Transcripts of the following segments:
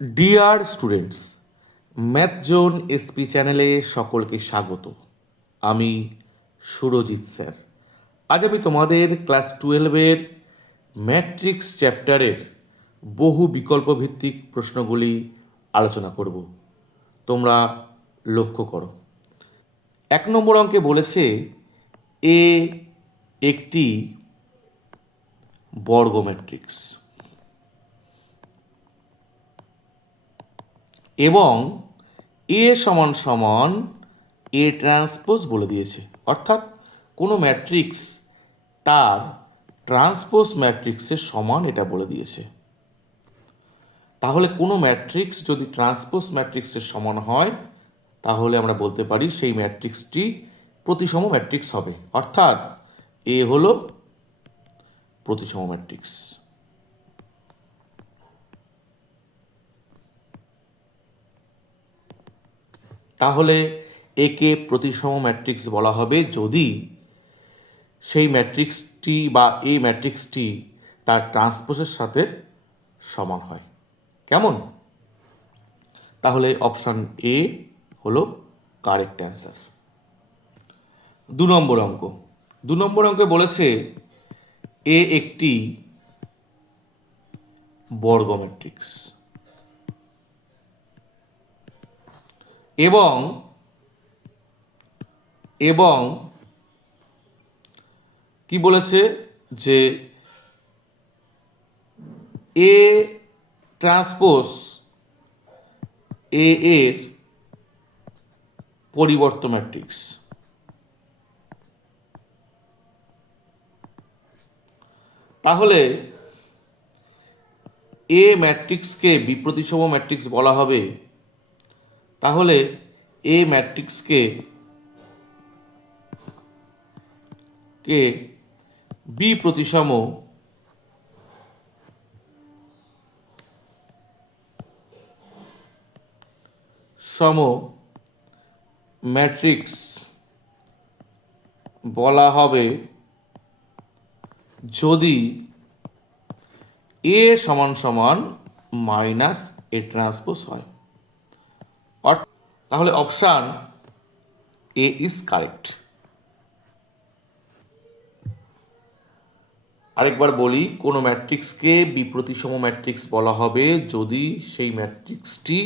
Dear students, math zone SP চ্যানেলে সকলকে স্বাগত। আমি সুরজিৎ স্যার। আজ আমি তোমাদের ক্লাস 12-এর ম্যাট্রিক্স চ্যাপ্টারের বহু বিকল্পভিত্তিক প্রশ্নগুলি আলোচনা করব। তোমরা লক্ষ্য করো। 1 নম্বর অঙ্কে বলেছে এ একটি বর্গ ম্যাট্রিক্স এবং এ সমান সমান এ ট্রান্সপোজ বলে দিয়েছে, অর্থাৎ কোনো ম্যাট্রিক্স তার ট্রান্সপোজ ম্যাট্রিক্সের সমান এটা বলে দিয়েছে। তাহলে কোনো ম্যাট্রিক্স যদি ট্রান্সপোজ ম্যাট্রিক্সের সমান হয় তাহলে আমরা বলতে পারি সেই ম্যাট্রিক্সটি প্রতিসম ম্যাট্রিক্স হবে, অর্থাৎ এ হলো প্রতিসম ম্যাট্রিক্স। তাহলে একে প্রতিসম ম্যাট্রিক্স বলা হবে যদি সেই ম্যাট্রিক্সটি বা এই ম্যাট্রিক্সটি তার ট্রান্সপোজের সাথে সমান হয়। কেমন? তাহলে অপশান এ হলো কারেক্ট অ্যান্সার। 2 নম্বর অঙ্ক। 2 নম্বর অঙ্কে বলেছে এ একটি বর্গ ম্যাট্রিক্স এবং এবং কি বলেছে যে এ ট্রান্সপোজ এ এর পরিবর্ত ম্যাট্রিক্স। তাহলে এ ম্যাট্রিক্সকে বিপ্রতিসম ম্যাট্রিক্স বলা হবে। তাহলে এ ম্যাট্রিক্সকে বিপ্রতিসম ম্যাট্রিক্স বলা হবে যদি এ সমান সমান মাইনাস এ ট্রান্সপোজ হয়। তাহলে অপশান এ ইজ কারেক্ট। আরেকবার বলি, কোনো ম্যাট্রিক্সকে বিপ্রতিসম ম্যাট্রিক্স বলা হবে যদি সেই ম্যাট্রিক্সটি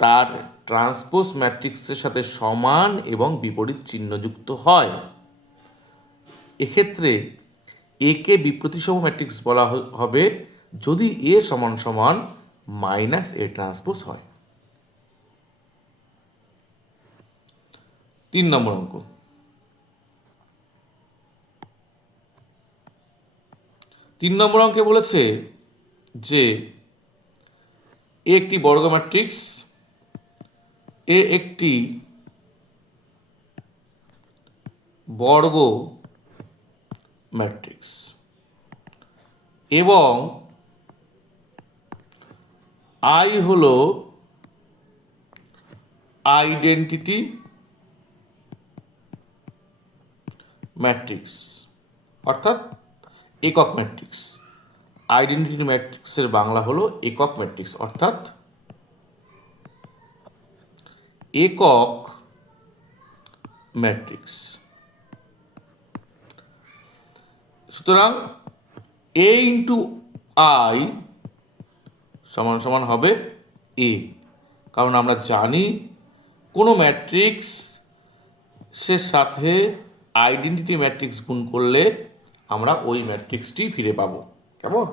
তার ট্রান্সপোজ ম্যাট্রিক্সের সাথে সমান এবং বিপরীত চিহ্নযুক্ত হয়। এক্ষেত্রে একে বিপ্রতিসম ম্যাট্রিক্স বলা হবে যদি এ সমান সমান মাইনাস এ ট্রান্সপোজ হয়। 3 নম্বর অঙ্ক। 3 নম্বর অঙ্কে বলেছে যে এ একটি বর্গ ম্যাট্রিক্স, এ একটি বর্গ ম্যাট্রিক্স এবং আই হলো আইডেন্টিটি ম্যাট্রিক্স, অর্থাৎ একক ম্যাট্রিক্স। আইডেন্টিটি ম্যাট্রিক্সের বাংলা হলো একক ম্যাট্রিক্স, অর্থাৎ একক ম্যাট্রিক্স। সুতরাং এ ইন্টু আই সমান সমান হবে এ, কারণ আমরা জানি কোনো ম্যাট্রিক্সের সাথে আইডেন্টিটি ম্যাট্রিক্স গুণ করলে আমরা ওই ম্যাট্রিক্সটি ফিরে পাবো। কেমন?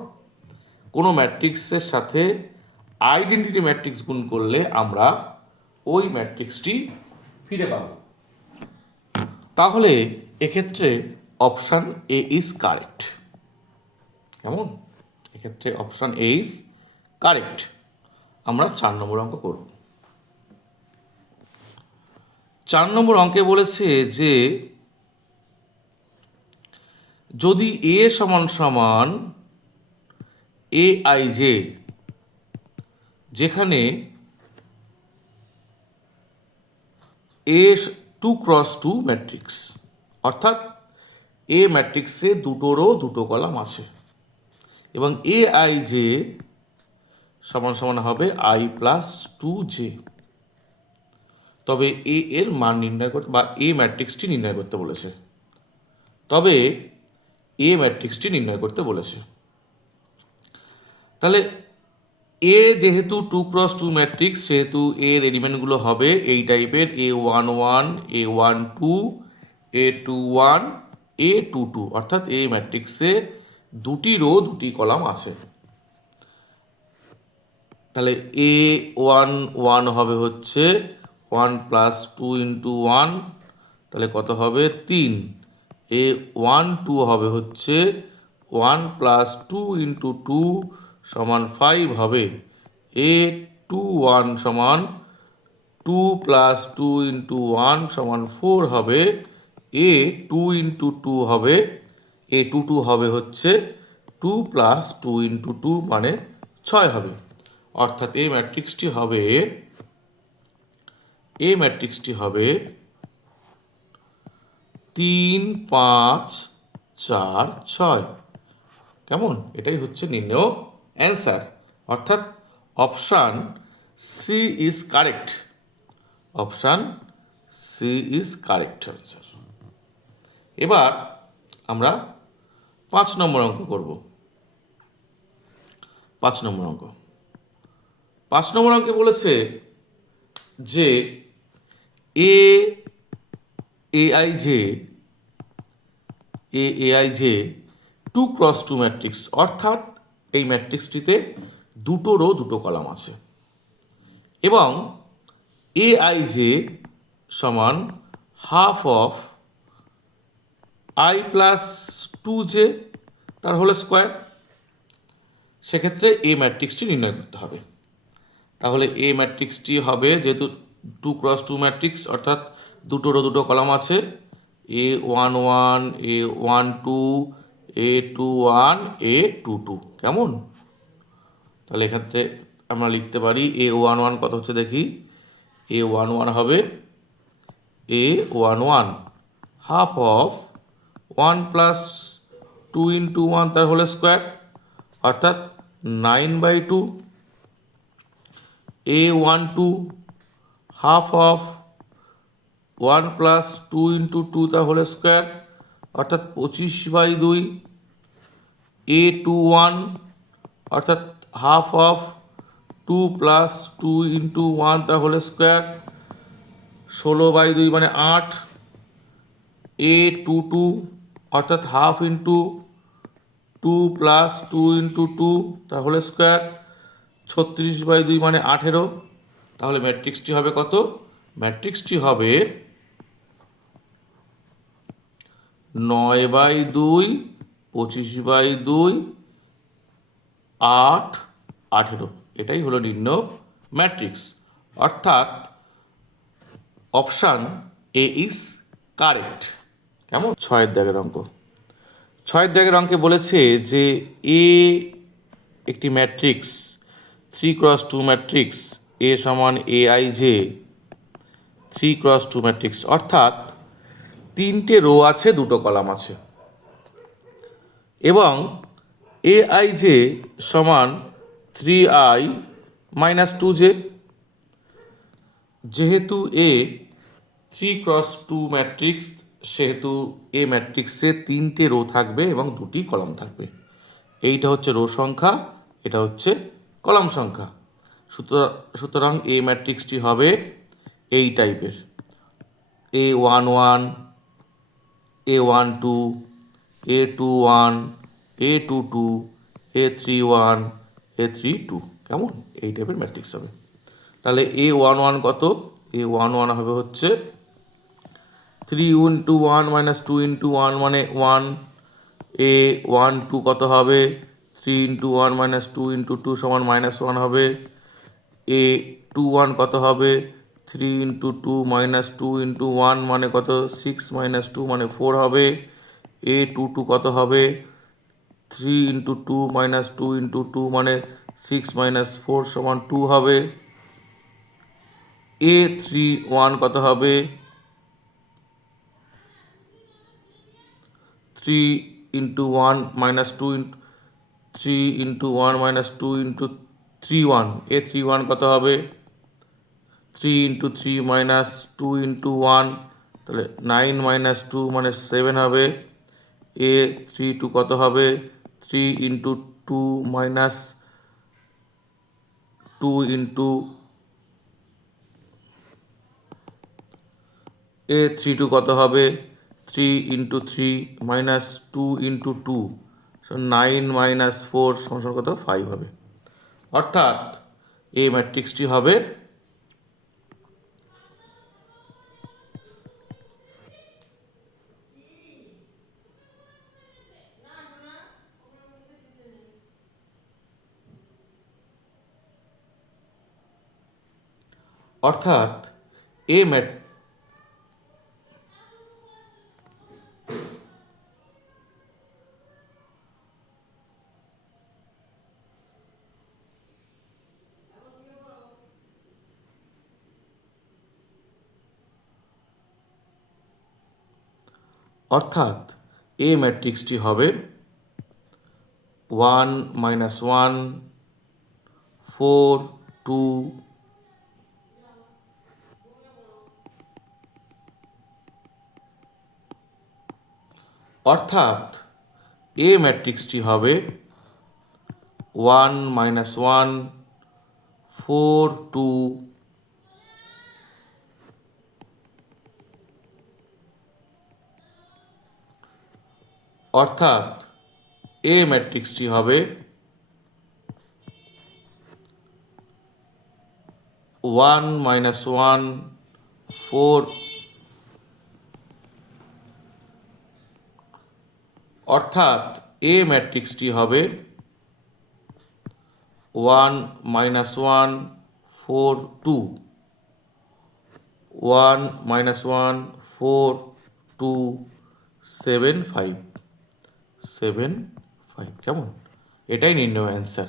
কোনো ম্যাট্রিক্সের সাথে আইডেন্টিটি ম্যাট্রিক্স গুণ করলে আমরা ওই ম্যাট্রিক্সটি ফিরে পাব। তাহলে এক্ষেত্রে অপশান এ ইজ কারেক্ট। কেমন? এক্ষেত্রে অপশান এ ইজ কারেক্ট। আমরা 4 নম্বর অঙ্ক করব। 4 নম্বর অঙ্কে বলেছে যে যদি এ সমান সমান এ আই জে, যেখানে এ 2x2 ম্যাট্রিক্স, অর্থাৎ এ ম্যাট্রিক্সে দুটো রো দুটো কলাম আছে এবং এ আই জে সমান সমান হবে i প্লাস 2j। তবে এ এর মান নির্ণয় করতে বা এ ম্যাট্রিক্সটি নির্ণয় করতে বলেছে। তবে এ ম্যাট্রিক্সটি নির্ণয় করতে বলেছে। তাহলে এ যেহেতু 2x2 ম্যাট্রিক্স, সেহেতু এর এলিমেন্টগুলো হবে এই টাইপের a11 a12 a21 a22, অর্থাৎ এই ম্যাট্রিক্সে দুটি রো দুটি কলাম আছে। তাহলে a11 হবে হচ্ছে 1 প্লাস 2 ইন্টু 1, তাহলে কত হবে 3। a12 হবে হচ্ছে 1 প্লাস 2 ইন্টু 2 সমান 5 হবে। a21 সমান 2 প্লাস 2 ইন্টু 1 সমান 4 হবে। a2 ইন্টু 2 হবে, a22 হবে হচ্ছে 2 প্লাস 2 ইন্টু 2 মানে 6 হবে। অর্থাৎ এই ম্যাট্রিক্সটি হবে 3 5 4 6। কেমন? এটাই হচ্ছে নির্ণেয় অ্যান্সার। অর্থাৎ option C is correct. Option C is correct answer. এবার আমরা 5 নম্বর অঙ্ক করব। 5 নম্বর অঙ্ক। 5 নম্বর অঙ্কে বলেছে যে AIJ 2x2 ম্যাট্রিক্স, অর্থাৎ এই ম্যাট্রিক্সটিতে দুটো রো দুটো কলাম আছে এবং AIJ সমান half of i plus 2j তার হোল স্কোয়ার। সেক্ষেত্রে এই ম্যাট্রিক্সটি নির্ণয় করতে হবে। তাহলে এই ম্যাট্রিক্সটি হবে যেহেতু 2x2 ম্যাট্রিক্স, অর্থাৎ দুটো রো দুটো কলাম আছে, a11 a12 a21 a22। কেমন? তাহলে এক্ষেত্রে আমরা লিখতে পারি a11 কত হচ্ছে দেখি। a11 হবে a11 half of 1 plus 2 into 1 তার হোল স্কোয়ার, অর্থাৎ 9/2। a12 half of 1 plus 2 into 2 তার হোল স্কোয়ার, অর্থাৎ 25/2। a21 অর্থাৎ হাফ অফ 2 প্লাস 2 ইন্টু 1 তার হোল স্কোয়ার, 16/2 মানে 8। a22 অর্থাৎ হাফ ইন্টু 2 প্লাস 2 ইন্টু 2 তার হোল স্কোয়ার, 36/2 মানে 18। তাহলে ম্যাট্রিক্সটি হবে কত? ম্যাট্রিক্সটি হবে 9/2 25/2 8 18। এটাই হলো নির্ণয় ম্যাট্রিক্স। অর্থাৎ অপশান এ ইজ কারেক্ট। কেমন? 6 দাগের অঙ্ক। 6 দাগের অঙ্কে বলেছে যে এ একটি ম্যাট্রিক্স 3x2 ম্যাট্রিক্স, এ সমান AIJ 3x2 ম্যাট্রিক্স, অর্থাৎ তিনটে রো আছে দুটো কলাম আছে এবং AIJ সমান 3i মাইনাস 2j। যেহেতু এ 3x2 ম্যাট্রিক্স, সেহেতু এ ম্যাট্রিক্সে তিনটে রো থাকবে এবং দুটি কলাম থাকবে। এইটা হচ্ছে রো সংখ্যা, এটা হচ্ছে কলাম সংখ্যা। সুতরাং এ ম্যাট্রিক্সটি হবে এই টাইপের a11 a12 a21 a22 a31 a32। কেমন? এই টাইপের ম্যাট্রিক্স হবে। তাহলে a11 কত? a11 হবে হচ্ছে 3 ইন্টু 1 মাইনাস 2 ইন্টু 1 মানে 1। a12 কত হবে? 3 ইন্টু 1 মাইনাস 2 ইন্টু 2 সমান -1 হবে। a21 কত হবে? 3 ইন্টু 2 মাইনাস 2 ইন্টু 1 মানে কত? 6 মাইনাস 2 মানে 4 হবে। a22 কত হবে? 3 ইন্টু 2 মাইনাস 2 ইন্টু 2 মানে 6 মাইনাস 4 সমান 2 হবে। a31 কত হবে? 3 into 1 minus 2 3 into 1 minus 2 into 3 1, A3 1 কত হবে 3 ইন্টু 3 মাইনাস 2 ইন্টু 1, তাহলে 9 মাইনাস 2 মানে 7 হবে। A32 কত হবে 3 ইন্টু 2 মাইনাস 2 ইন্টু A32 কত হবে 3 ইন্টু 3 মাইনাস 2 ইন্টু 2, 9 মাইনাস 4 সমান কত 5 হবে। অর্থাৎ এই ম্যাট্রিক্সটি হবে অর্থাৎ এ ম্যাট অর্থাৎ এ ম্যাট্রিক্সটি হবে 1 মাইনাস 1 4 2 অর্থাৎ এ ম্যাট্রিক্সটি হবে 1 মাইনাস 1 4 2 অর্থাৎ এ ম্যাট্রিক্সটি হবে 1 মাইনাস 1 4, অর্থাৎ এ ম্যাট্রিক্সটি হবে 1 মাইনাস 1 4 2, 1 মাইনাস 1 4 2 7 5 7 5 কেমন? এটাই নির্ণয় অ্যান্সার।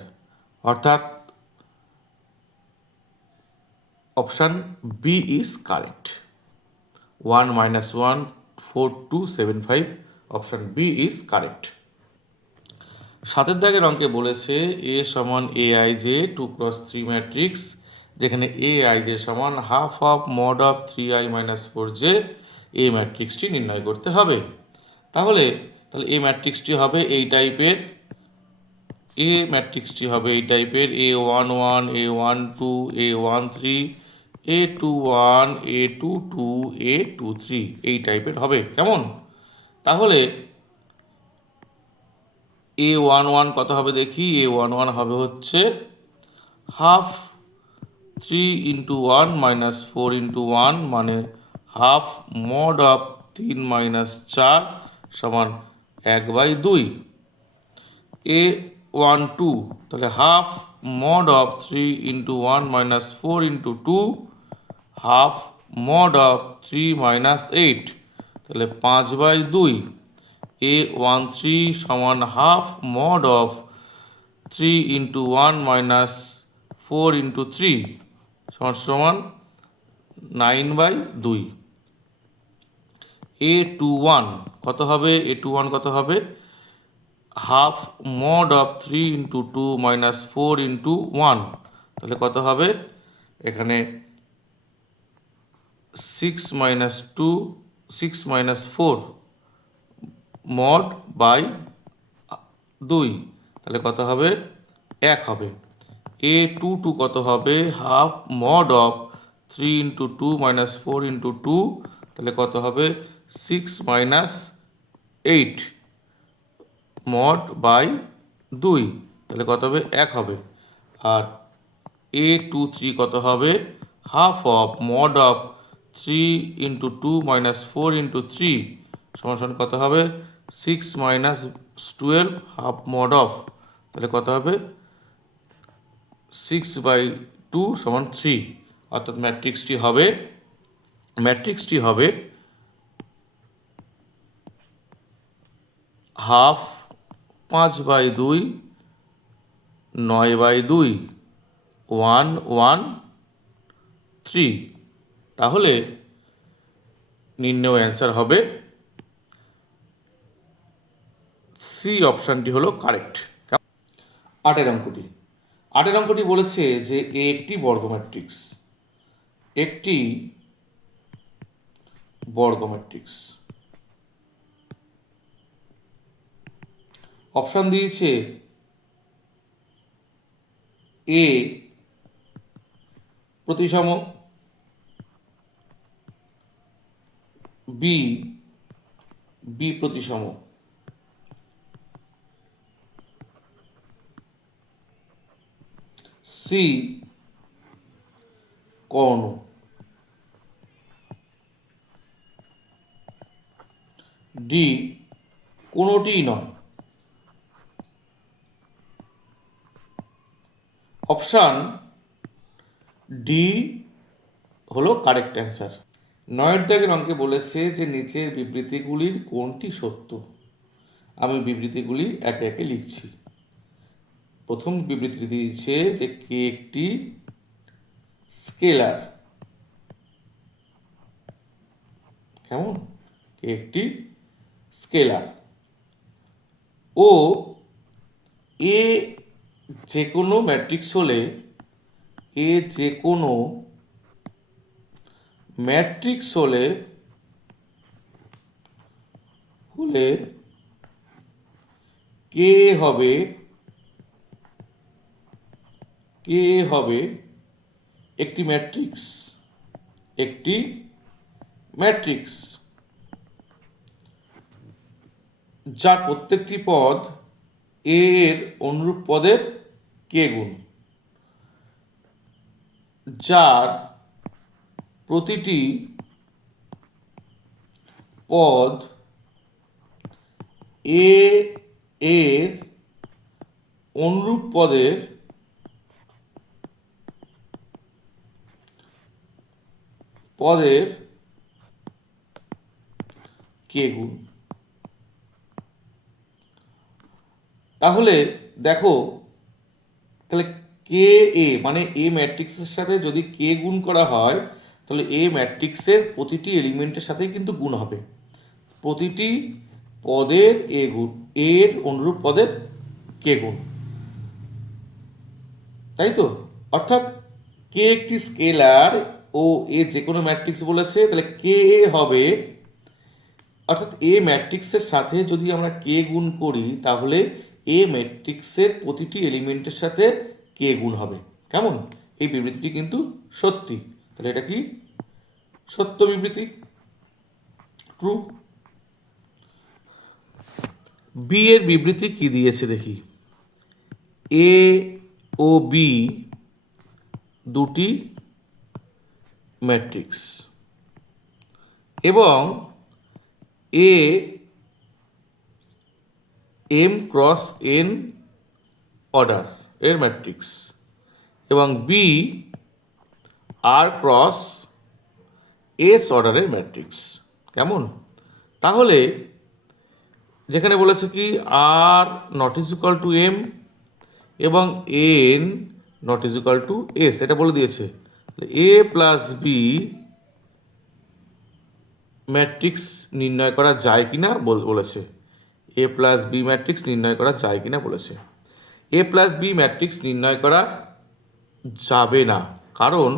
অর্থাৎ option B is correct. 1 minus 1 4 2 7 5, option B is correct. 7 দাগের অঙ্কে বলেছে এ সমান এ আই জে 2 × 3 ম্যাট্রিক্স, যেখানে এ আই জে সমান half of mod of 3i minus 4j, এই ম্যাট্রিক্সটি নির্ণয় করতে হবে। তাহলে এই ম্যাট্রিক্সটি হবে এই টাইপের, A11 A12 A13 A21 A22 A23 এই টাইপের হবে। কেমন? তাহলে A11 কত হবে দেখি। A11 হবে হচ্ছে হাফ 3 ইন্টু 1 মাইনাস 4 ইন্টু 1 মানে হাফ মড অফ 3 মাইনাস 4 সমান 1/2। A12 তাহলে half mod of 3 into 1 minus 4 into 2 half mod of 3 minus 8, তাহলে 5/2। A13 সমান half mod of 3 into 1 minus 4 into 3 সমান 9/2। A21 কত হবে? A21 কত হবে? Half mod of 3 into 2 minus 4 into 1, তাহলে কত হবে? এখানে 6 মাইনাস 2 6 মাইনাস 4 মড বাই 2, তাহলে কত হবে? 1 হবে। A22 কত হবে? Half mod of 3 into 2 minus 4 into 2, তাহলে কত হবে? 6 মাইনাস 8 মড বাই 2, তাহলে কত হবে? 1 হবে। আর A23 কত হবে? Half of mod of 3 into 2 minus 4 into 3 সমান কত হবে? 6 মাইনাস 12 হাফ মড অফ, তাহলে কত হবে? 6/2 সমান 3। অর্থাৎ ম্যাট্রিক্সটি হবে হাফ 5/2 9/2 1 1 3। তাহলে নির্ণয় অ্যান্সার হবে সি অপশানটি হলো কারেক্ট। 8 অঙ্কটি 8 অঙ্কটি বলেছে যে এ একটি বর্গ ম্যাট্রিক্স, একটি বর্গ ম্যাট্রিক্স। অপশন দিয়েছে এ প্রতিসম, বি বি প্রতিসম, সি কর্ণ, ডি কোনোটিই নয়। অপশান ডি হলো কারেক্ট অ্যান্সার। 9 দাগের অঙ্কে বলেছে যে নিচের বিবৃতিগুলির কোনটি সত্য। আমি বিবৃতিগুলি একে একে লিখছি। প্রথম বিবৃতি দিয়েছে যে কে একটি স্কেলার। কেমন? কে একটি স্কেলার। ও এ যে কোনো ম্যাট্রিক্স হলে, এ যে কোনো ম্যাট্রিক্স হলে কে হবে একটি ম্যাট্রিক্স, একটি ম্যাট্রিক্স যার প্রত্যেকটি পদ এ এর অনুরূপ পদের কে গুণ, যার প্রতিটি পদ এ এর অনুরূপ পদের কে গুণ। তাহলে দেখো, তাহলে কে এ মানে এ ম্যাট্রিক্সের সাথে যদি কে গুণ করা হয়, তাহলে এ ম্যাট্রিক্সের প্রতিটি এলিমেন্টের সাথেই কিন্তু গুণ হবে। প্রতিটি পদের এ গুণ, এর অনুরূপ পদের কে গুণ, তাই তো? অর্থাৎ কে একটি স্কেলার ও এ যে কোনো ম্যাট্রিক্স বলেছে, তাহলে কে এ হবে, অর্থাৎ এ ম্যাট্রিক্সের সাথে যদি আমরা কে গুণ করি তাহলে এ ম্যাট্রিক্সের প্রতিটি এলিমেন্টের সাথে কে গুণ হবে। কেমন? এই বিবৃতিটি কিন্তু সত্যি। তাহলে এটা কি সত্য বিবৃতি, ট্রু। বি এর বিবৃতি কি দিয়েছে দেখি। এ ও বি দুটি ম্যাট্রিক্স এবং A M cross N order এর ম্যাট্রিক্স এবং বি আর ক্রস এস অর্ডারের ম্যাট্রিক্স। কেমন? তাহলে যেখানে বলেছে কি R not is equal to M এবং N not is equal to S, এটা বলে দিয়েছে। এ প্লাস বি ম্যাট্রিক্স নির্ণয় করা যায় কিনা বলেছে। এ প্লাস বি ম্যাট্রিক্স নির্ণয় করা যায় কিনা বলেছে। এ প্লাস বি ম্যাট্রিক্স নির্ণয় করা যাবে না, কারণ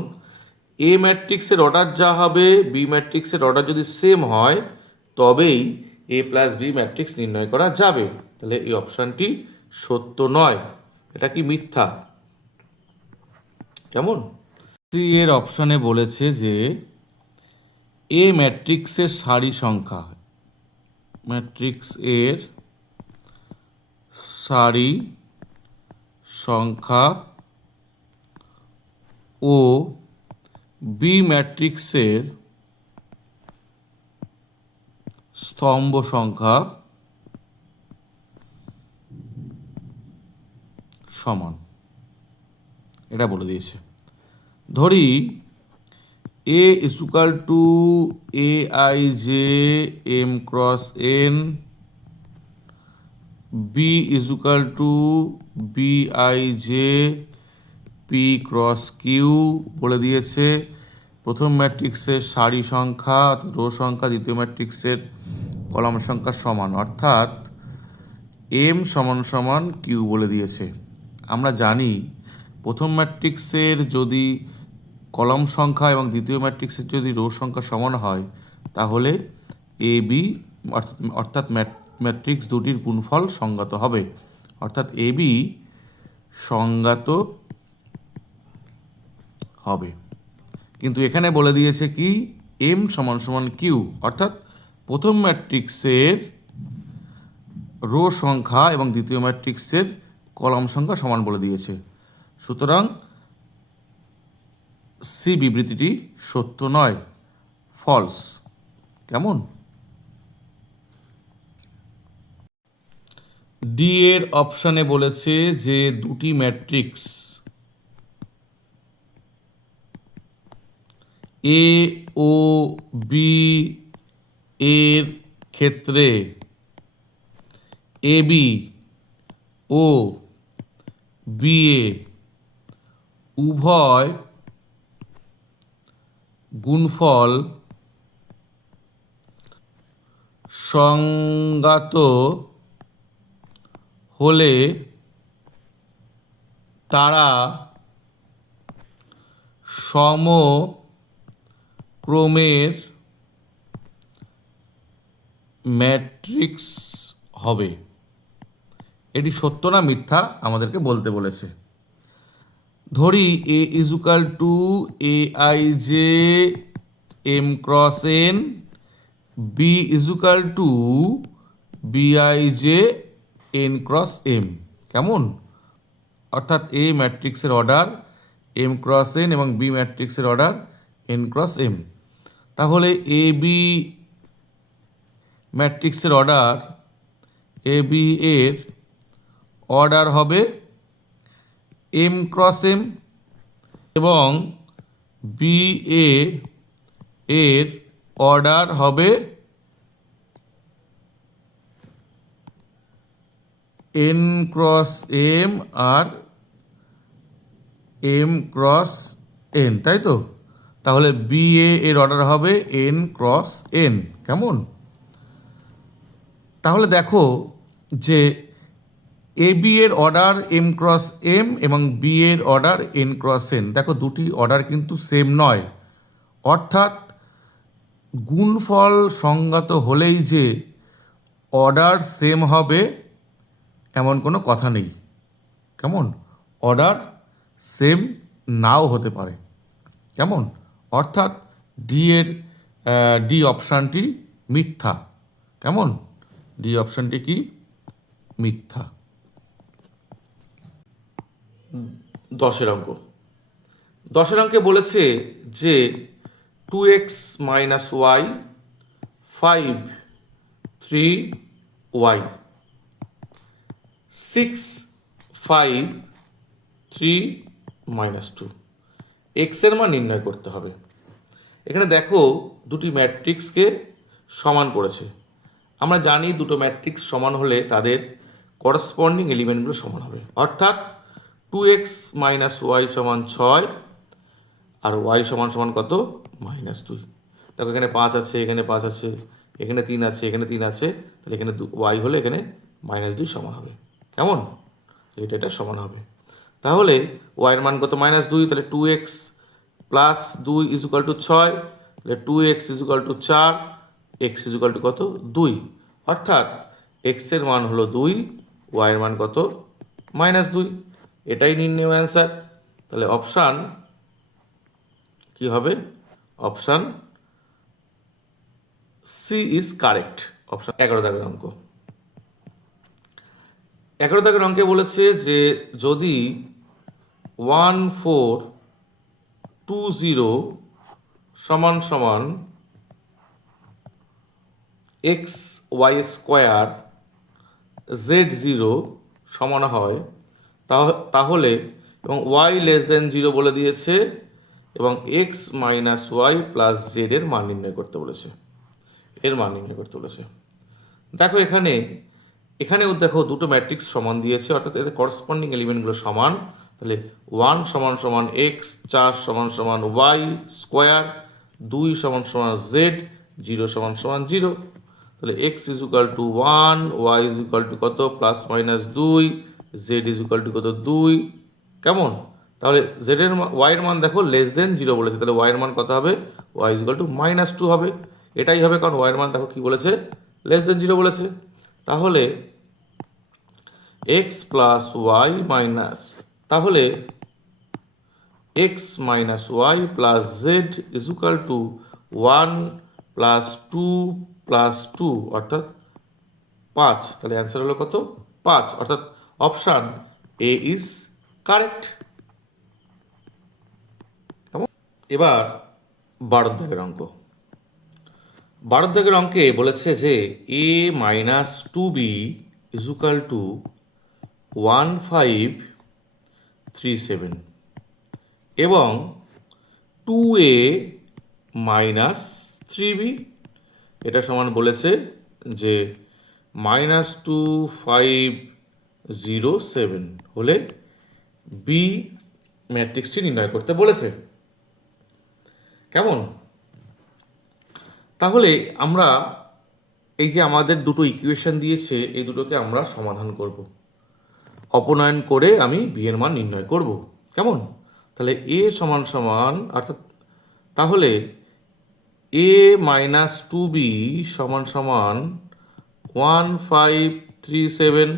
এ ম্যাট্রিক্সের অর্ডার যা হবে বি ম্যাট্রিক্সের অর্ডার যদি সেম হয় তবেই এ প্লাস বি ম্যাট্রিক্স নির্ণয় করা যাবে। তাহলে এই অপশানটি সত্য নয়, এটা কি মিথ্যা। কেমন? সি এর অপশানে বলেছে যে এ ম্যাট্রিক্সের সারি সংখ্যা, ম্যাট্রিক্স এর সারি সংখ্যা ও বি ম্যাট্রিক্সের স্তম্ভ সংখ্যা সমান, এটা বলে দিয়েছে। ধরি A is equal to A I J M cross N, B is equal to B I J P cross Q বলে দিয়েছে। প্রথম ম্যাট্রিক্সের সারি সংখ্যা রো সংখ্যা দ্বিতীয় ম্যাট্রিক্সের কলাম সংখ্যা সমান, অর্থাৎ এম সমান সমান কিউ বলে দিয়েছে। আমরা জানি প্রথম ম্যাট্রিক্সের যদি কলাম সংখ্যা এবং দ্বিতীয় ম্যাট্রিক্সের যদি রো সংখ্যা সমান হয় তাহলে এ বি অর্থাৎ ম্যাট্রিক্স দুটির গুণফল সংগত হবে, অর্থাৎ এ বি সংগত হবে। কিন্তু এখানে বলে দিয়েছে কি এম সমান সমান কিউ, অর্থাৎ প্রথম ম্যাট্রিক্সের রো সংখ্যা এবং দ্বিতীয় ম্যাট্রিক্সের কলাম সংখ্যা সমান বলে দিয়েছে। সুতরাং সি বিবৃতিটি সত্য নয়, ফলস। কেমন? ডি এর অপশানে বলেছে যে দুটি ম্যাট্রিক্স এ ও বি এর ক্ষেত্রে এ বি ও বি এ উভয় গুণফল সংজ্ঞাত হলে তারা সমক্রমের ম্যাট্রিক্স হবে। এটি সত্য না মিথ্যা আমাদেরকে বলতে বলেছে। ধরি A is equal to A I J M cross N, B is equal to B I J N cross M. কেমন? অর্থাৎ এ ম্যাট্রিক্সের অর্ডার এম ক্রস এন এবং বি ম্যাট্রিক্সের অর্ডার এন ক্রস এম। তাহলে এ বি ম্যাট্রিক্সের অর্ডার এ বি এর order হবে M cross M এবং বি এ এর অর্ডার হবে এন ক্রস এম আর এম ক্রস এন, তাই তো? তাহলে বি এর অর্ডার হবে এন ক্রস এন। কেমন? তাহলে দেখো যে এ বি এর অর্ডার এম ক্রস এম এবং বি এর অর্ডার এন ক্রস এন, দেখো দুটি অর্ডার কিন্তু সেম নয়। অর্থাৎ গুণফল সংগত হলেই যে অর্ডার সেম হবে এমন কোনো কথা নেই। কেমন? অর্ডার সেম নাও হতে পারে। কেমন? অর্থাৎ ডি অপশানটি মিথ্যা। কেমন? ডি অপশানটি কি? মিথ্যা। 10 অঙ্ক। 10 অঙ্কে বলেছে যে 2x minus Y 5 3y 6 5 3 minus 2 এক্সের মান নির্ণয় করতে হবে। এখানে দেখো দুটি ম্যাট্রিক্সকে সমান করেছে। আমরা জানি দুটো ম্যাট্রিক্স সমান হলে তাদের করসপন্ডিং এলিমেন্টগুলো সমান হবে। অর্থাৎ 2x মাইনাস ওয়াই সমান 6 আর ওয়াই সমান সমান কত? মাইনাস 2। দেখো এখানে 5 আছে, এখানে 5 আছে, এখানে 3 আছে, এখানে 3 আছে, তাহলে এখানে ওয়াই হলে এখানে মাইনাস 2 সমান হবে। কেমন? এটা সমান হবে। তাহলে ওয়াইয়ের মান কত? মাইনাস 2। তাহলে 2x প্লাস 2 ইজুকাল টু 6, তাহলে 2x equal to 4, x equal to কত? 2। অর্থাৎ এক্সের মান হলো 2, ওয়াইয়ের মান কত? মাইনাস 2। এটাই নির্ণয় অ্যান্সার। তাহলে অপশান কি হবে? Option C is correct. Option 11 দাগের অঙ্ক। 11 দাগের অঙ্কে বলেছে যে যদি 1420 সমান সমান এক্স ওয়াই স্কোয়ার জেড 0 সমান হয় তাহলে, এবং ওয়াই লেস দেন 0 বলে দিয়েছে, এবং x minus y plus z এর মান নির্ণয় করতে বলেছে। দেখো এখানেও দেখো দুটো ম্যাট্রিক্স সমান দিয়েছে, অর্থাৎ এদের করসপন্ডিং এলিমেন্টগুলো সমান। তাহলে 1 সমান সমান এক্স, 4 সমান সমান ওয়াই স্কোয়ার, 2 সমান সমান জেড, 0 সমান সমান 0। তাহলে X equal to 1, Y is equal to কত? Plus minus 2, Z is equal to কত? 2। কেমন? তাহলে জেড এর ওয়াই এর মান দেখো লেস দেন 0 বলেছে, তাহলে ওয়াই এর মান কত হবে? ওয়াই ইজ ইকুয়াল টু -2 হবে। এটাই হবে, কারণ ওয়াই এর মান দেখো কি বলেছে, লেস দেন 0 বলেছে। তাহলে এক্স প্লাস ওয়াই মাইনাস, তাহলে x minus y plus z is equal to 1 plus 2 plus 2 অর্থাৎ 5। তাহলে অ্যান্সার হলো কত? 5, অর্থাৎ অপশান এ ইজ কারেক্ট। এবার 12 দাগের অঙ্ক। 12 দাগের অঙ্কে বলেছে যে A minus 2b is equal to 1537 এবং 2a মাইনাস 3b, এটা সমান বলেছে যে -2507 হলে বি ম্যাট্রিক্সটি নির্ণয় করতে বলেছে। কেমন? তাহলে আমরা এই যে আমাদের দুটো ইকুয়েশন দিয়েছে, এই দুটোকে আমরা সমাধান করব, অপনয়ন করে আমি বি এর মান নির্ণয় করব। কেমন? তাহলে এ সমান সমান, অর্থাৎ তাহলে এ মাইনাস 2b সমান সমান 1537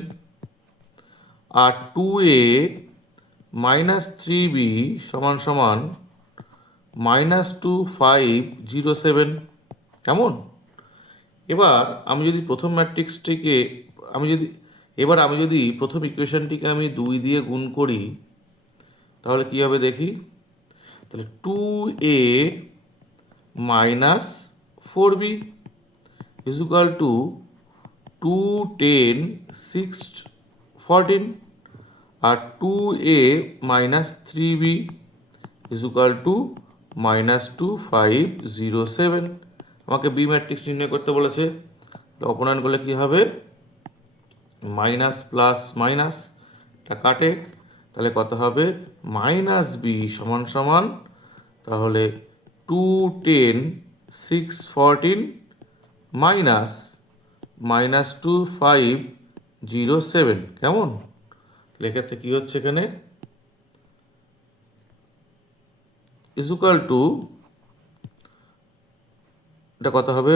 আর 2a মাইনাস 3b সমান সমান -2507। কেমন? এবার আমি যদি প্রথম ম্যাট্রিক্সটিকে আমি যদি প্রথম ইকুয়েশনটিকে আমি 2 দিয়ে গুণ করি, তাহলে কি হবে দেখি। তাহলে 2a minus 4b is equal to 2 10 6 14 আর 2a minus 3b is equal to -2507। আমাকে বি ম্যাট্রিক্স নির্ণয় করতে বলেছে। অপনয়ন করলে কি হবে? মাইনাস প্লাস মাইনাস এটা কাটে, তাহলে কত হবে? -b সমান সমান, তাহলে 2 10 6 14 মাইনাস -2507। কেমন? এক্ষেত্রে কি হচ্ছে এখানে? ইজ ইকুয়াল টু, এটা কত হবে?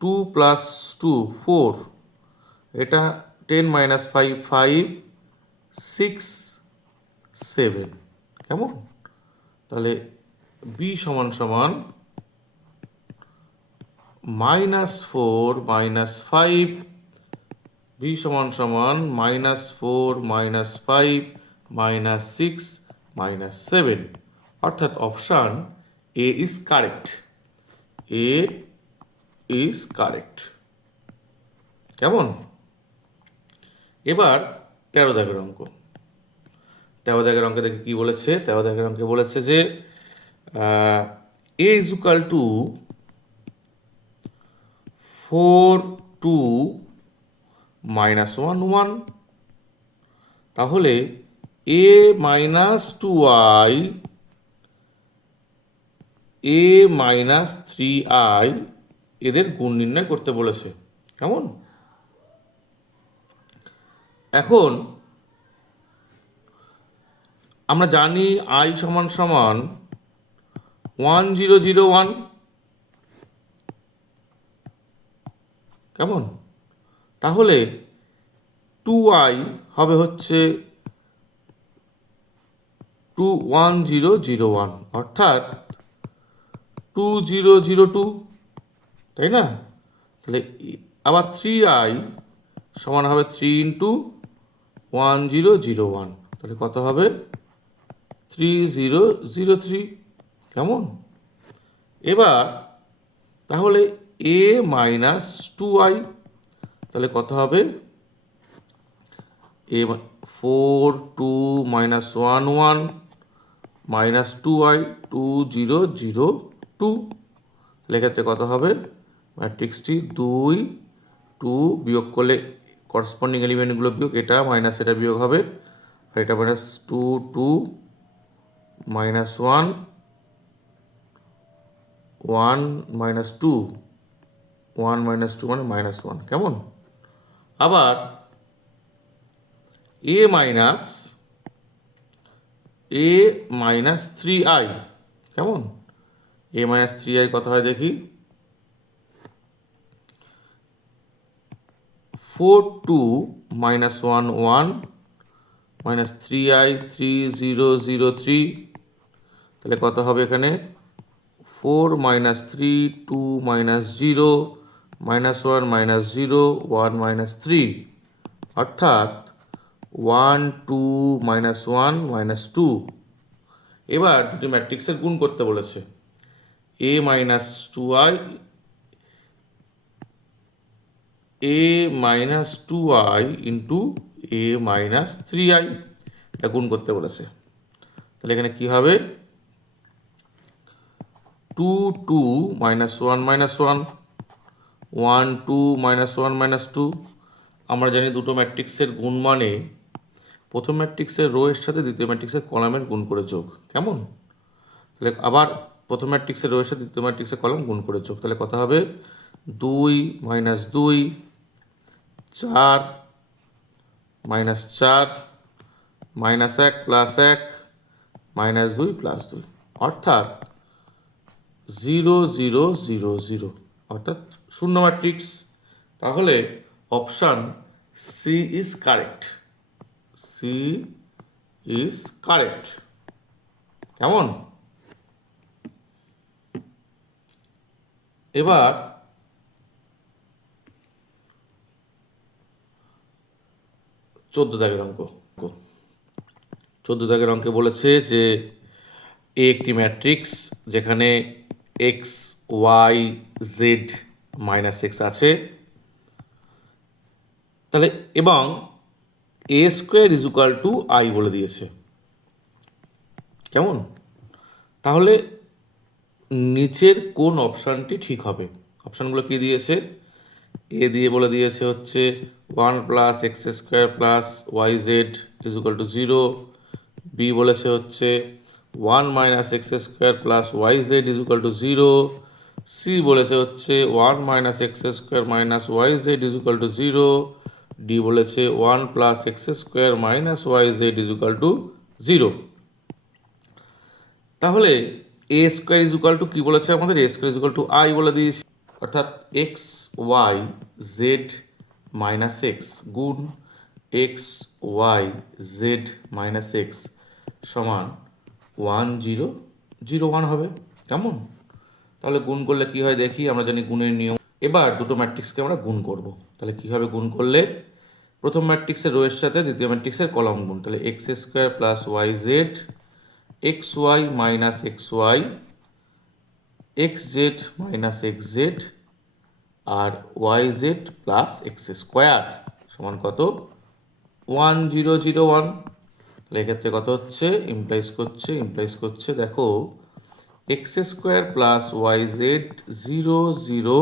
2 প্লাস 2 4, এটা 10 মাইনাস 5 5 6 7। কেমন? তাহলে বি সমান সমান -4 -5, বি সমান সমান -4 -5 -6 -7, অর্থাৎ option A is correct. A is correct. কেমন? এবার 13 দাগের অঙ্ক। 13 দাগের অঙ্কে দেখে কি বলেছে? 13 দাগের অঙ্কে বলেছে যে এ ইজ ইকুয়াল টু 4 2 -1 1, তাহলে a minus 2i a minus 3i এদের গুণ নির্ণয় করতে বলেছে। কেমন? এখন আমরা জানি i সমান সমান 1001। কেমন? তাহলে 2i হবে হচ্ছে 1001, অর্থাৎ 2002, তাই না? তাহলে আবার 3i সমান হবে 3 ইন্টু 1001, তাহলে কত হবে? 3003। কেমন? এবার তাহলে a মাইনাস 2i, তাহলে কত হবে? a 4 2 minus 1 1 minus 2i 2002। এক্ষেত্রে কত হবে? ম্যাট্রিক্সটি 2 2 বিয়োগ করলে করসপন্ডিং এলিমেন্টগুলো বিয়োগ, এটা মাইনাস এটা বিয়োগ হবে, আর এটা মাইনাস 2 2 মাইনাস 1 1 মাইনাস 2 1 মাইনাস 2 মানে মাইনাস 1। কেমন? আবার a minus A minus 3i, কেমন? এ মাইনাস 3i কত হয় দেখি, 4 2 minus 1 1 minus 3i 3 0 0 3, তাহলে কত হবে এখানে 4 minus 3 2 minus 0 minus 1 minus 0 1 minus 3, অর্থাৎ 1 2 minus 1 minus 2। এবার দুটি ম্যাট্রিক্সের গুণ করতে বলেছে, a minus 2i a minus 2i into a minus 3i, এটা গুণ করতে বলেছে। তাহলে এখানে কি হবে 2 2 minus 1 minus 1 1 2 minus 1 minus 2। আমরা জানি দুটো ম্যাট্রিক্সের গুণ মানে প্রথম ম্যাট্রিক্সের রো এর সাথে দ্বিতীয় ম্যাট্রিক্সের কলামের গুণ করে যোগ, কেমন? তাহলে আবার প্রথম ম্যাট্রিক্সের রো এর সাথে দ্বিতীয় ম্যাট্রিক্সের কলাম গুণ করে যোগ, তাহলে কত হবে 2 minus 2 4 minus 4 minus 1 plus 1 minus 2 plus 2, অর্থাৎ 0 0 0 0, অর্থাৎ শূন্য ম্যাট্রিক্স। তাহলে option C is correct, C is correct, কেমন? এবার 14 দাগের অঙ্ক। 14 দাগের অঙ্কে বলেছে যে এ একটি ম্যাট্রিক্স যেখানে X Y Z minus X আছে, তাহলে এবং A square is equal to I বলে দিয়েছে, কেমন? তাহলে নিচের কোন অপশানটি ঠিক হবে? অপশানগুলো কি দিয়েছে? এ দিয়ে বলে দিয়েছে হচ্ছে 1 plus x square plus Y Z is equal to 0, B বলেছে হচ্ছে 1 minus x square plus Y Z is equal to 0, C বলেছে হচ্ছে 1 minus x square minus Y Z is equal to 0, D বলেছে 1 plus x square minus Y Z is equal to 0। তাহলে A square is equal to কী বলেছে আমাদের? A square is equal to I বলে দিয়েছি, অর্থাৎ X Y Z minus X গুণ X Y Z minus X সমান 1 0 0 1 হবে, কেমন? তাহলে গুণ করলে কি হয় দেখি, আমরা জানি গুণের নিয়ম। এবার দুটো ম্যাট্রিক্সকে আমরা গুণ করব, তাহলে কীভাবে গুণ করলে? প্রথম ম্যাট্রিক্সের রো এর সাথে দ্বিতীয় ম্যাট্রিক্সের কলম গুণ, তাহলে X square plus Y Z X Y minus X Y X Z minus X Z আর Y Z plus x square সমান কত 1 0 0 1। তাহলে এক্ষেত্রে কত হচ্ছে? ইমপ্লাইজ করছে দেখো x square plus Y z 0 0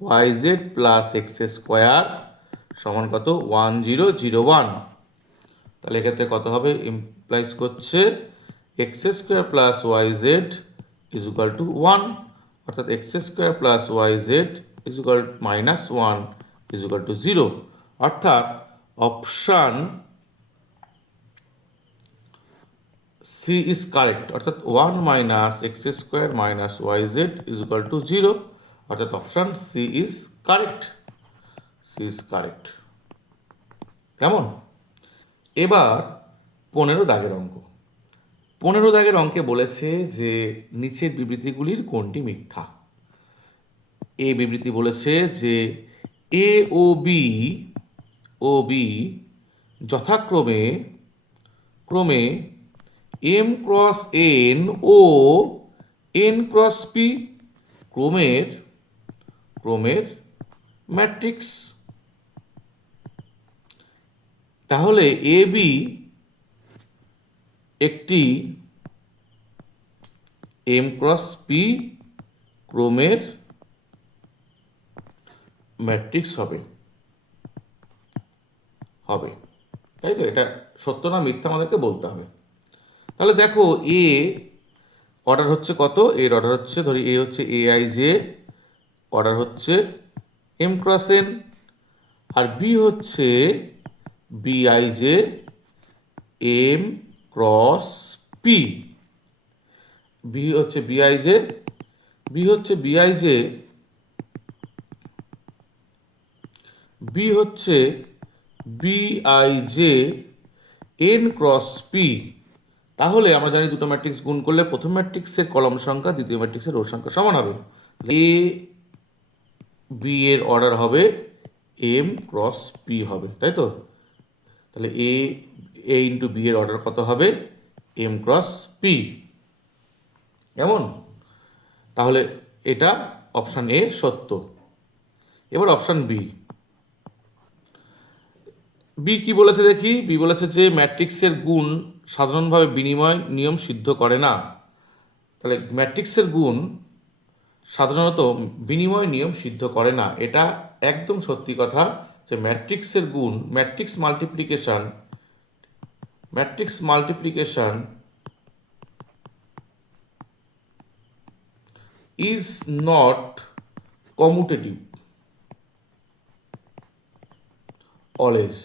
y Z plus x square সমান কত 1 0 0 1। তাহলে এক্ষেত্রে কত হবে? ইমপ্লাইজ করছে x square plus Y Z is equal to 1, অর্থাৎ x square plus Y Z is equal minus 1 is equal to 0, অর্থাৎ অপশান সি ইজ কারেক্ট, অর্থাৎ 1 minus x square minus Y Z is equal to 0, অর্থাৎ option C is correct, C is correct, কেমন? এবার 15 দাগের অঙ্ক। 15 দাগের অঙ্কে বলেছে যে নিচের বিবৃতিগুলির কোনটি মিথ্যা? এ বিবৃতি বলেছে যে এ ও বি যথাক্রমে এম ক্রস এন ও এন ক্রস পি ক্রমের ম্যাট্রিক্স। তাহলে এ বি একটি এম ক্রস পি ক্রমের ম্যাট্রিক্স হবে, তাই তো? এটা সত্য না মিথ্যা আমাদেরকে বলতে হবে। তাহলে দেখো এ অর্ডার হচ্ছে কত? এর অর্ডার হচ্ছে, ধরি এ হচ্ছে এ আই জে, অর্ডার হচ্ছে এম ক্রস এন, আর বি হচ্ছে B I J M cross P, B হচ্ছে বিআইজে, বি হচ্ছে বিআইজে, বি হচ্ছে বিআইজে এন ক্রস পি। তাহলে আমরা জানি দুটো ম্যাট্রিক্স গুণ করলে প্রথম ম্যাট্রিক্সের কলাম সংখ্যা দ্বিতীয় ম্যাট্রিক্সের রো সংখ্যা সমান হবে। এ বি এর অর্ডার হবে এম ক্রস পি হবে, তাই তো? তাহলে এ ইন্টু বি এর অর্ডার কত হবে? M cross P. কেমন? তাহলে এটা অপশান এ সত্য। এবার অপশান বি, বি কি বলেছে দেখি। বি বলেছে যে ম্যাট্রিক্সের গুণ সাধারণভাবে বিনিময় নিয়ম সিদ্ধ করে না। তাহলে ম্যাট্রিক্সের গুণ সাধারণত বিনিময় নিয়ম সিদ্ধ করে না, এটা একদম সত্যি কথা। যে ম্যাট্রিক্সের গুণ, matrix multiplication is not commutative always.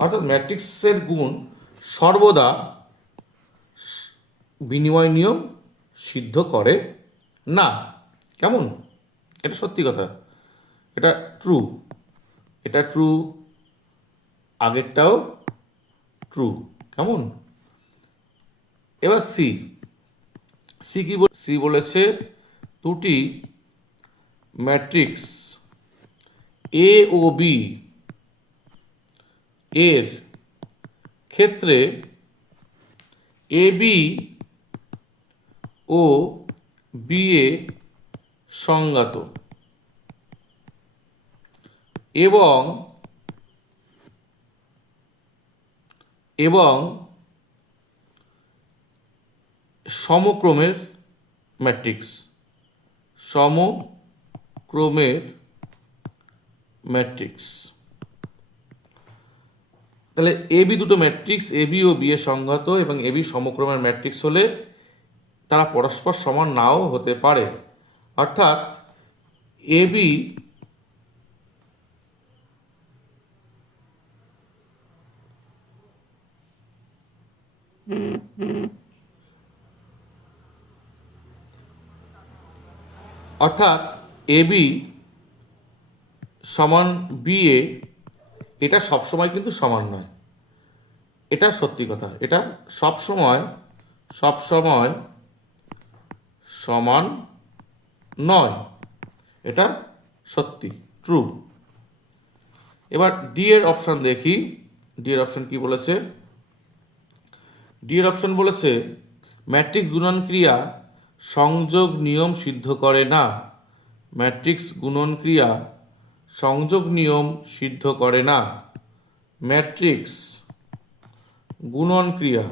অর্থাৎ ম্যাট্রিক্সের গুণ সর্বদা বিনিময় নিয়ম সিদ্ধ করে না। কেমন? এটা সত্যি কথা, এটা ট্রু, এটা ট্রু, আগেরটাও ট্রু। কেমন? এবার সি, সি কি সি বলেছে দুটি ম্যাট্রিক্স এ ও বি এর ক্ষেত্রে এ বি ও বি এ সংজ্ঞাত এবং সমক্রমের ম্যাট্রিক্স, সমক্রমের ম্যাট্রিক্স। তাহলে এ বি দুটো ম্যাট্রিক্স এ বি ও বি এর সংঘাত এবং এ বি সমক্রমের ম্যাট্রিক্স হলে তারা পরস্পর সমান নাও হতে পারে। অর্থাৎ এ বি অর্থাৎ এ বি সমান বি এ, এটা সবসময় কিন্তু সমান নয়। এটা সত্যি কথা, এটা সবসময় সমান নয়, এটা সত্যি, ট্রু। এবার ডি এর অপশন দেখি। ডি এর অপশন কি বলেছে? ডি এর অপশন বলেছে ম্যাট্রিক্স গুণন ক্রিয়া সংযোগ নিয়ম সিদ্ধ করে না। ম্যাট্রিক্স গুণন ক্রিয়া সংযোগ নিয়ম সিদ্ধ করে না। ম্যাট্রিক্স গুণন ক্রিয়া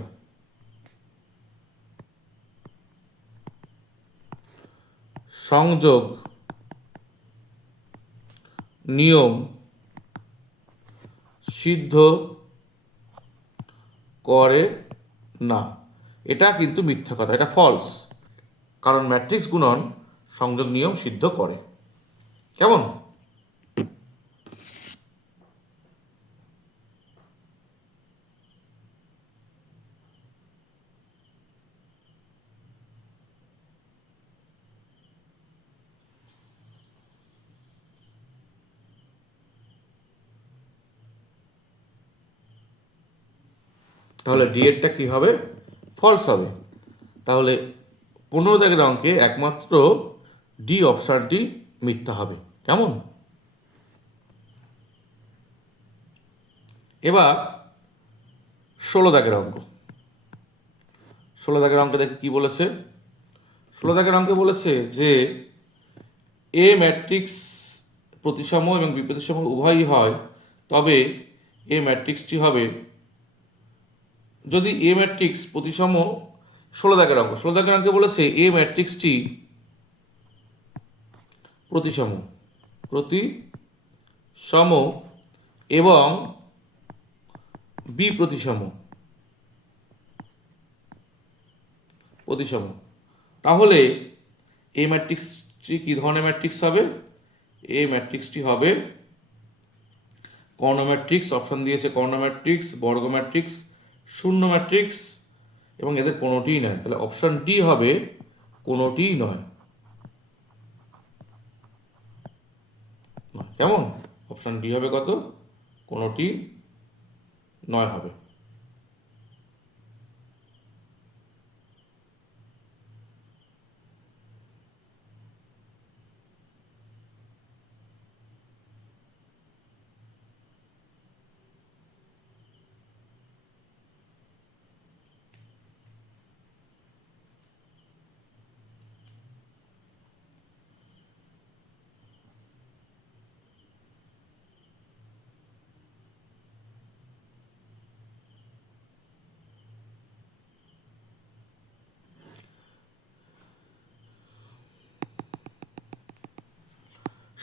সংযোগ নিয়ম সিদ্ধ করে না। এটা কিন্তু মিথ্যা কথা, এটা ফলস। কারণ ম্যাট্রিক্স গুণন সংযোগ নিয়ম সিদ্ধ করে। কেমন? তাহলে ডি এরটা কি হবে? ফলস হবে। তাহলে 15 দাগের অঙ্কে একমাত্র ডি অপশনটি মিথ্যা হবে। কেমন? এবার 16 দাগের অঙ্ক। 16 দাগের অঙ্কে দেখে কি বলেছে? 16 দাগের অঙ্কে বলেছে যে এ ম্যাট্রিক্স প্রতিসম এবং বিপ্রতিসম উভয়ই হয়, তবে এ ম্যাট্রিক্সটি হবে, যদি এ ম্যাট্রিক্স প্রতিসম, 16 দাগের অঙ্ক, 16 দাগের অঙ্কে বলেছে এ ম্যাট্রিক্সটি প্রতিসম এবং বি প্রতিসম, তাহলে এই ম্যাট্রিক্সটি কি ধরনের ম্যাট্রিক্স হবে? এই ম্যাট্রিক্সটি হবে কর্ণ ম্যাট্রিক্স। অপশন দিয়েছে কর্ণ ম্যাট্রিক্স, বর্গ ম্যাট্রিক্স, শূন্য ম্যাট্রিক্স এবং এদের কোনোটিই নয়, তাহলে অপশন ডি হবে কোনোটিই নয়। কেমন? অপশন ডি হবে কত? কোনোটি নয় হবে।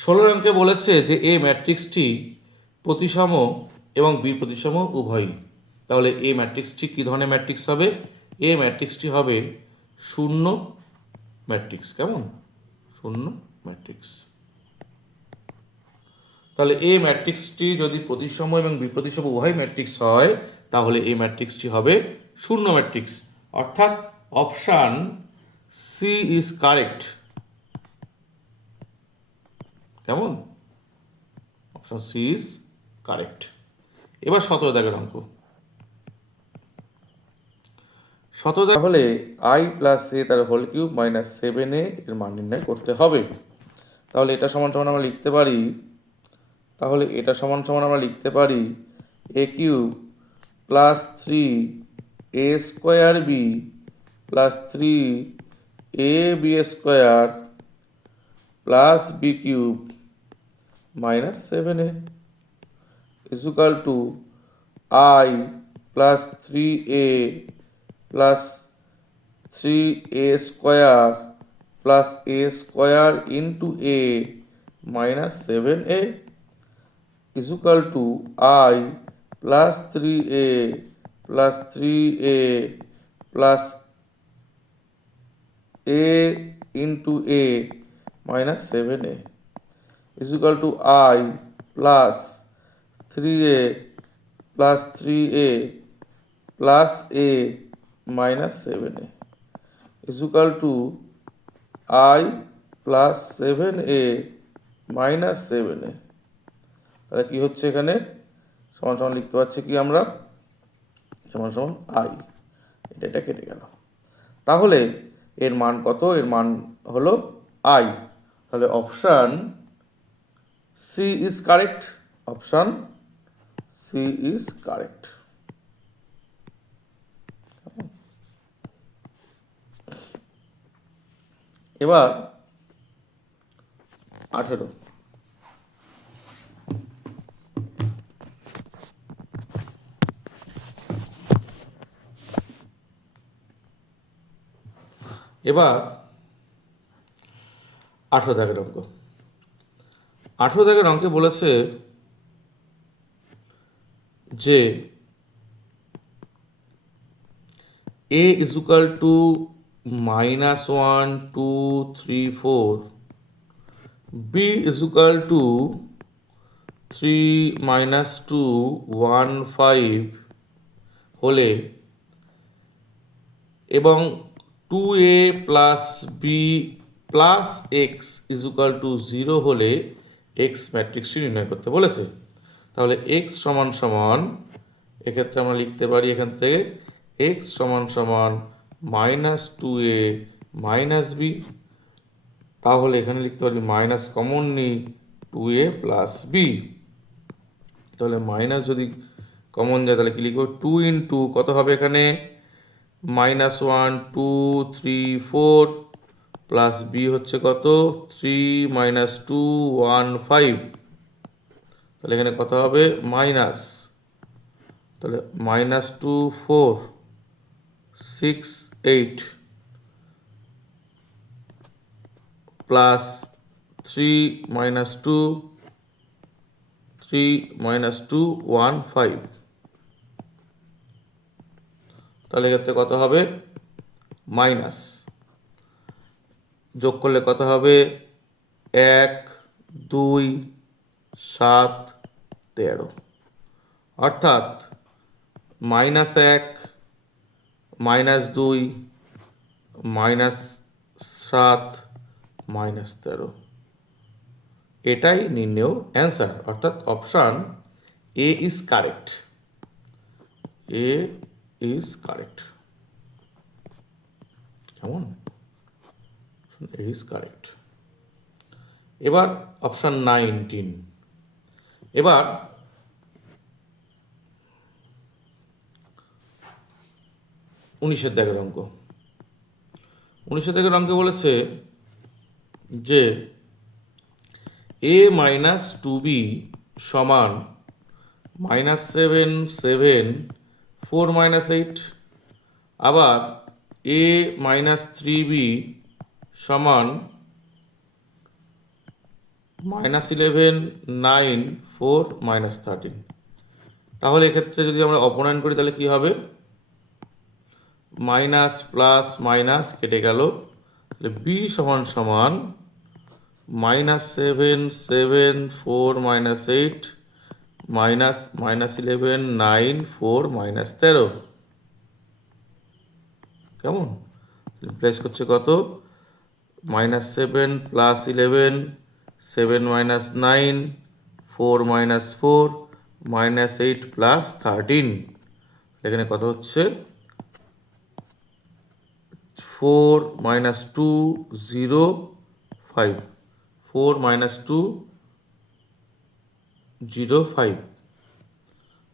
ষোলো অঙ্কে বলেছে যে এ ম্যাট্রিক্সটি প্রতিসম এবং বি প্রতিসম উভয়ই। তাহলে এ ম্যাট্রিক্সটি কী ধরনের ম্যাট্রিক্স হবে? এ ম্যাট্রিক্সটি হবে শূন্য ম্যাট্রিক্স। কেমন? শূন্য ম্যাট্রিক্স। তাহলে এ ম্যাট্রিক্সটি যদি প্রতিসম এবং বিপ্রতিসম উভয় ম্যাট্রিক্স হয়, তাহলে এই ম্যাট্রিক্সটি হবে শূন্য ম্যাট্রিক্স। অর্থাৎ অপশান সি ইজ কারেক্ট। কেমন? Option C is correct. এবার 17 দাগের অঙ্ক। 17 তাহলে আই প্লাস এ তার হোল কিউব মাইনাস 7a এর মান নির্ণয় করতে হবে। তাহলে এটা সমান সমান আমরা লিখতে পারি, আমরা লিখতে পারি A cube plus 3 A square B plus 3 A B square plus B cube minus 7a is equal to I plus 3a plus 3a square plus a square into a minus 7a is equal to I plus 3a plus 3a plus a into a minus 7a is equal to I plus 3a plus 3a plus a minus 7a is equal to I plus 7a minus 7a। তাহলে কি হচ্ছে এখানে? সমান সমান লিখতে পারছি কি আমরা? সমান সমান আই। এটা কেটে গেল। তাহলে এর মান কত? এর মান হলো আই। তাহলে option C is correct. Option C is correct. এবার 18। এবার 18 দাগের অঙ্ক। 18 দাগের অঙ্কে বলেছে যে a is equal to -1 2 3 4, b is equal to 3 -2 1 5 হলে এবং 2a plus B plus x is equal to 0 হলে এক্স ম্যাট্রিক্সটি নির্ণয় করতে বলেছে। তাহলে এক্স সমান সমান, এক্ষেত্রে আমরা লিখতে পারি এখান থেকে এক্স সমান সমান -2a মাইনাস বি। তাহলে এখানে লিখতে পারি মাইনাস কমন নিই 2a প্লাস বি। তাহলে মাইনাস যদি কমন যায় তাহলে কি লিখবো? 2 ইন্টু কত হবে এখানে? -1 2 3 4 প্লাস বি হচ্ছে কত? 3 -2 1 5। তাহলে এখানে কত হবে? মাইনাস, তাহলে -2 4 6 8 প্লাস 3 -2 3 -2 1 5। তাহলে এক্ষেত্রে কত হবে? মাইনাস, যোগ করলে কত হবে? 1 2 7 13। অর্থাৎ -1, -2, -7, -13। এটাই নির্ণেয় অ্যান্সার, অর্থাৎ option A is correct. A is correct. কেমন? এ ইজ কারেক্ট। এবার অপশান 19। এবার 19-এর দাগের অঙ্ক। 19-এর দাগের অঙ্কে বলেছে যে a - 2b সমান -7, 7, 4 - 8। আবার a - 3b সমান -11, 9, 4, -13। তাহলে এক্ষেত্রে যদি আমরা অপনয়ন করি তাহলে কি হবে? মাইনাস প্লাস মাইনাস কেটে গেল, তাহলে বি সমান সমান -7, 7, 4, -8, -11, 9, 4, -13। কেমন? প্লেস করছে কত? -7 + 11, 7 - 9, 4 - 4, -8 + 13। এখানে কত হচ্ছে? 4 - 2, 0, 5। 4 - 2, 0, 5।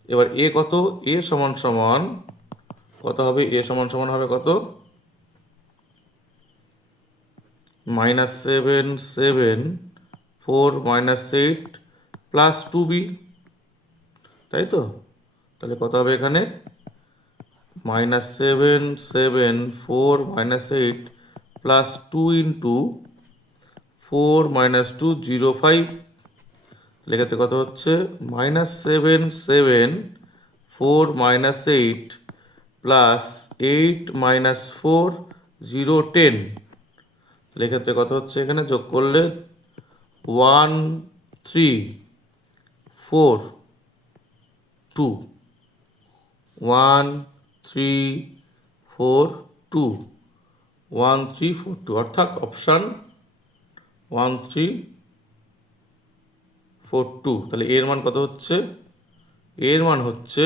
এবার এ কত? এ সমান সমান কত হবে? এ সমান সমান হবে কত? -7, 7, 4, -8 + 2b, তাই তো? তাহলে কত হবে এখানে? -7, 7, 4, -8 + 2 × 4 - 2, 0, 5। লেখাতে কত হচ্ছে? -7, 7, 4, -8 + 8, -4, 0, 10। লেখাতে কত হচ্ছে? এখানে যোগ করলে 1, 3, 4, 2, 1, 3, 4, 2, 1, 3, 4, 2, অর্থাৎ অপশান 1, 3, 4, 2। তাহলে এর মান কত হচ্ছে? এর মান হচ্ছে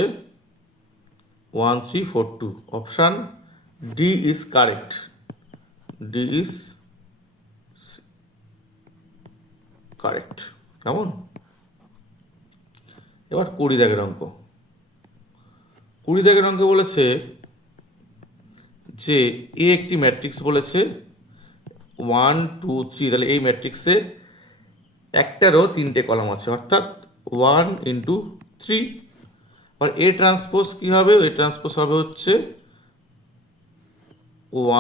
1, 3, 4, 2। Option D is correct. D is correct. কেমন? এবার 20 দাগের অঙ্ক। 20 দাগের অঙ্কে বলেছে যে এ একটি ম্যাট্রিক্স বলেছে 1, 2, 3। তাহলে এই ম্যাট্রিক্সে একটারও 3টে কলাম আছে, অর্থাৎ 1 × 3। আর এ ট্রান্সপোজ কি হবে? এ ট্রান্সপোজ হবে হচ্ছে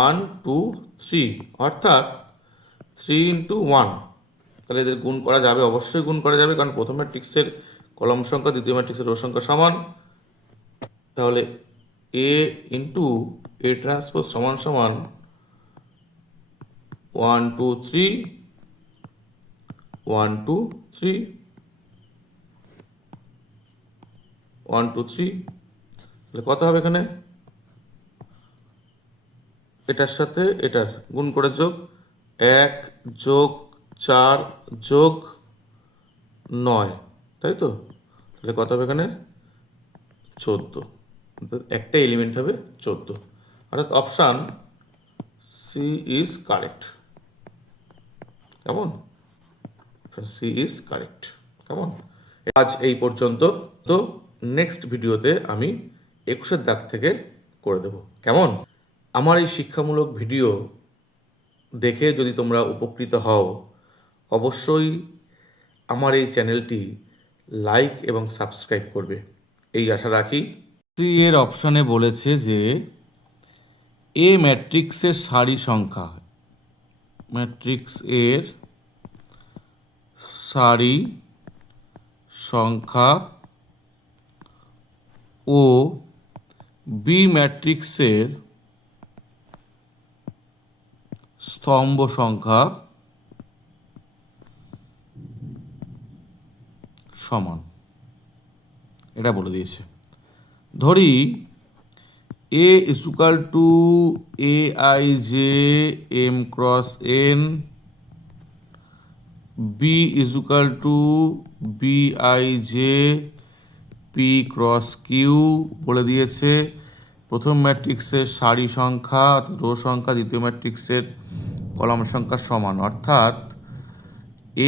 1, 2, 3, অর্থাৎ 3 × 1। তাহলে এদের গুণ করা যাবে, অবশ্যই গুণ করা যাবে, কারণ প্রথম ম্যাট্রিক্সের কলাম সংখ্যা দ্বিতীয় ম্যাট্রিক্সের রো সংখ্যা সমান। তাহলে এ × এ ট্রান্সপোজ সমান সমান 1, 2, 3, 1, 2, 3, 1, 2, 3। তাহলে কত হবে এখানে? এটার সাথে এটার গুণ করে যোগ 1 + 4 + 9, তাই তো? তাহলে কত হবে এখানে? 14। একটা এলিমেন্ট হবে 14, অর্থাৎ অপশান সি ইজ কারেক্ট। কেমন? C is correct. কেমন? আজ এই পর্যন্ত। তো নেক্সট ভিডিওতে আমি 21-এর দাগ থেকে করে দেব। কেমন? আমার এই শিক্ষামূলক ভিডিও দেখে যদি তোমরা উপকৃত হও, অবশ্যই আমার এই চ্যানেলটি লাইক এবং সাবস্ক্রাইব করবে, এই আশা রাখি। সি এর অপশানে বলেছে যে এ ম্যাট্রিক্সের সারি সংখ্যা, ম্যাট্রিক্স এর সারি সংখ্যা ও বি ম্যাট্রিক্সের স্তম্ভ সংখ্যা সমান, এটা বলে দিয়েছে। ধরি A equal to A I J M cross N, B equal to B I J P cross Q বলে দিয়েছে। প্রথম ম্যাট্রিক্সের সারি সংখ্যা রো সংখ্যা দ্বিতীয় ম্যাট্রিক্সের কলাম সংখ্যা সমান, অর্থাৎ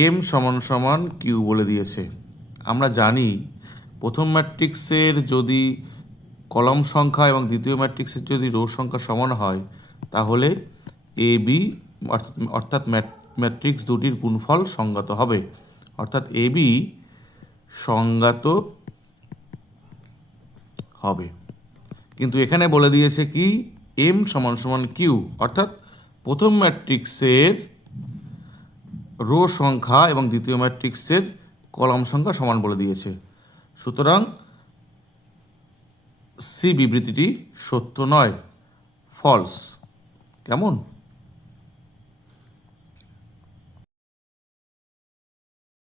এম সমান সমান কিউ বলে দিয়েছে। আমরা জানি প্রথম ম্যাট্রিক্সের যদি কলাম সংখ্যা এবং দ্বিতীয় ম্যাট্রিক্সের যদি রো সংখ্যা সমান হয় তাহলে এ বি অর্থাৎ ম্যাট্রিক্স দুটির গুণফল সংজ্ঞাত হবে, অর্থাৎ এ বি সংজ্ঞাত হবে। কিন্তু এখানে বলে দিয়েছে কি এম সমান সমান কিউ, অর্থাৎ প্রথম ম্যাট্রিক্সের রো সংখ্যা এবং দ্বিতীয় ম্যাট্রিক্সের কলাম সংখ্যা সমান বলে দিয়েছে। সুতরাং সি বিবৃতিটি সত্য নয়, ফলস। কেমন?